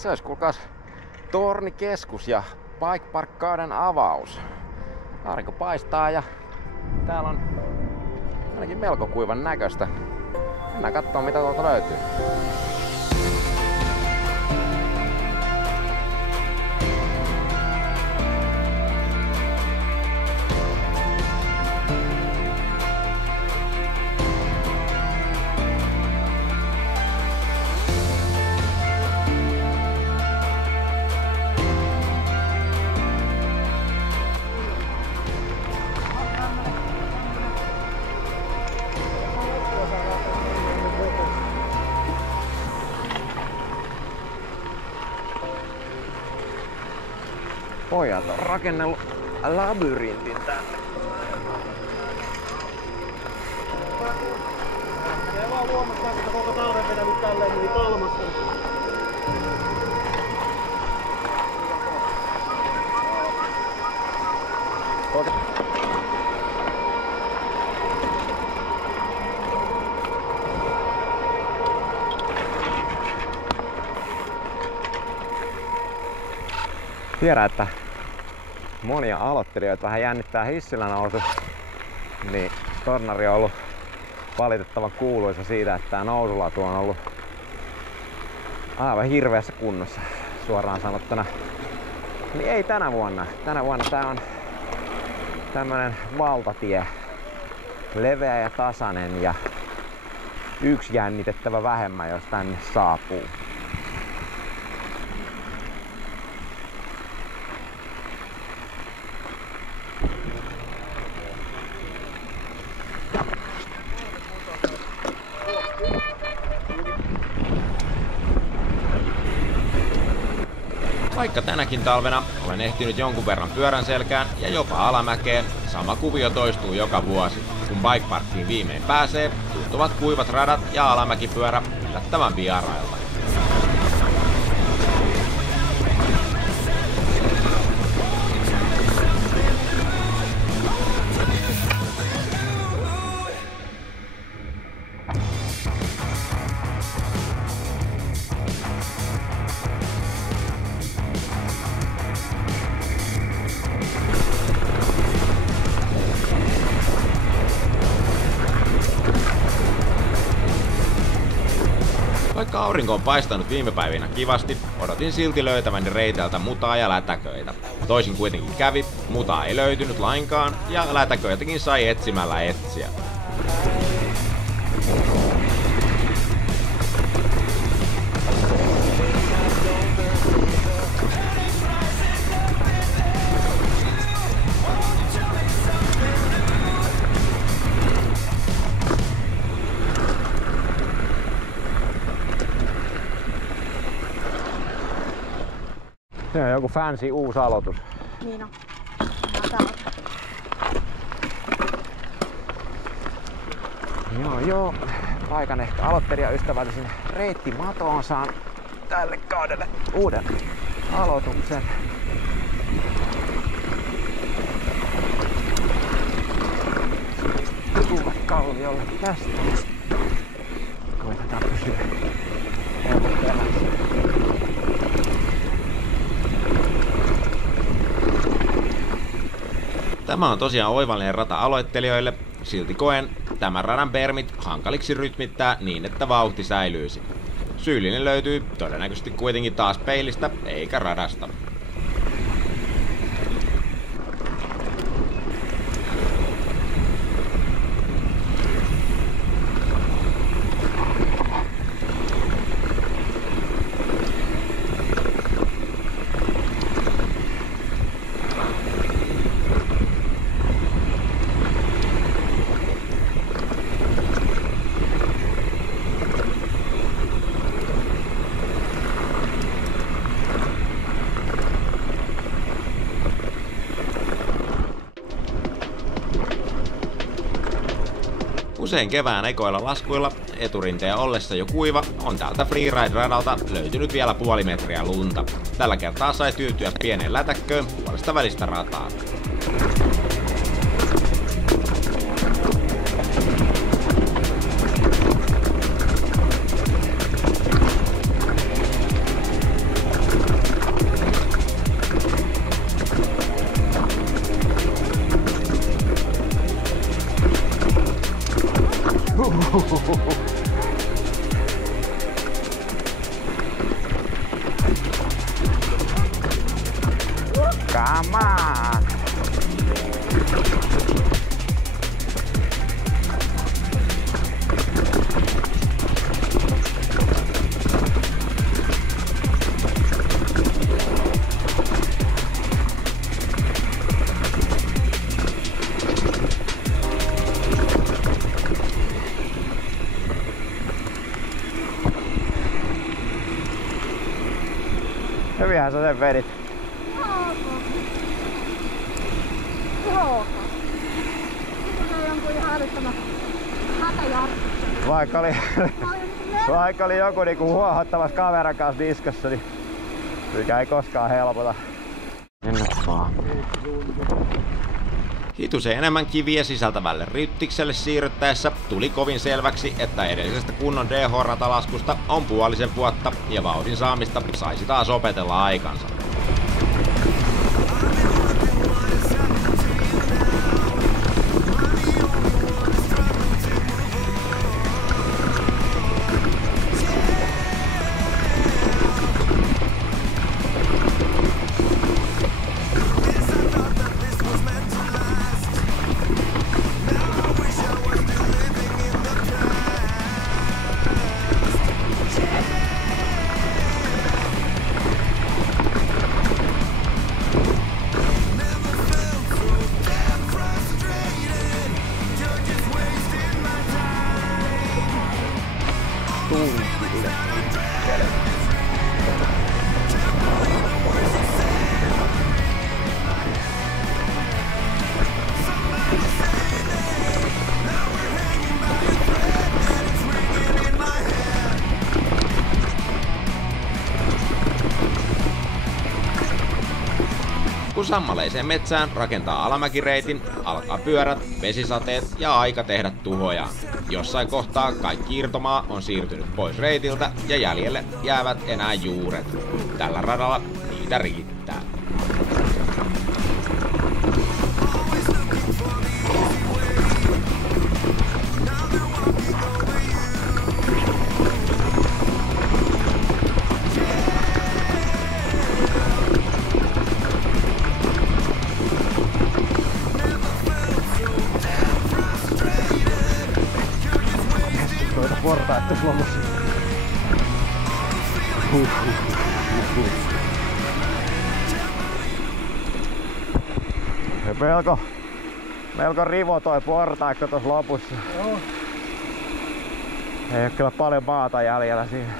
Se olisi kuulkaas Tornikeskus ja Bike Park Garden avaus. Aurinko paistaa ja täällä on ainakin melko kuivan näköistä. Mennään kattoo mitä tuolta löytyy. Pojat on rakennellut labyrintin tänne. Ei vaan huomastaan, että koko talven vetänyt tälleen niin kolmasta. Okei. Tiedän, että monia aloittelijoita vähän jännittää hissillä nousu, niin Tornari on ollut valitettavan kuuluisa siitä, että tämä nousulatu on ollut aivan hirveässä kunnossa suoraan sanottuna. Niin ei tänä vuonna. Tänä vuonna tää on tämmönen valtatie, leveä ja tasainen ja yksi jännitettävä vähemmän, jos tänne saapuu. Vaikka tänäkin talvena olen ehtinyt jonkun verran pyörän selkään ja jopa alamäkeen, sama kuvio toistuu joka vuosi. Kun Bike Parkiin viimein pääsee, tuntuvat kuivat radat ja alamäkipyörä yllättävän vierailta. Vaikka aurinko on paistanut viime päivinä kivasti, odotin silti löytäväni reiteltä mutaa ja lätäköitä. Toisin kuitenkin kävi, mutaa ei löytynyt lainkaan ja lätäköitäkin sai etsimällä etsiä. Se on joku fancy uusi aloitus. Niin on. Joo. Paikan ehkä aloittelijaystävällisin Reitti Matoon saan tälle kaudelle uuden aloituksen. Tulla kalliolle tästä. Koitetaan pysyä perässä. Tämä on tosiaan oivallinen rata aloittelijoille, silti koen tämän radan bermit hankaliksi rytmittää niin, että vauhti säilyisi. Syyllinen löytyy todennäköisesti kuitenkin taas peilistä eikä radasta. Usein kevään ekoilla laskuilla, eturinteen ollessa jo kuiva, on täältä freeride-radalta löytynyt vielä puoli metriä lunta. Tällä kertaa sai tyytyä pieneen lätäkköön puolesta välistä rataa. Come on! Hyvinhän sä sen vedit. Joo. Sitten jonkun ihan älyttömän hätäjärjestyksen. Vaikka oli joku niinku huohottamassa kameran kanssa diskassa, niin mikä ei koskaan helpota. Mennä vaan. Hitusen enemmän kiviä sisältävälle ryttikselle siirryttäessä tuli kovin selväksi, että edellisestä kunnon DH-ratalaskusta on puolisen vuotta ja vauhdin saamista saisi taas opetella aikansa. Kun sammaleiseen metsään rakentaa alamäkireitin, alkaa pyörät, vesisateet ja aika tehdä tuhojaan. Jossain kohtaa kaikki irtomaa on siirtynyt pois reitiltä ja jäljelle jäävät enää juuret. Tällä radalla niitä riittää. Portaat tuossa lopussa. Melko rivo toi portaikko tuossa lopussa. Joo. Ei oo kyllä paljon maata jäljellä siinä.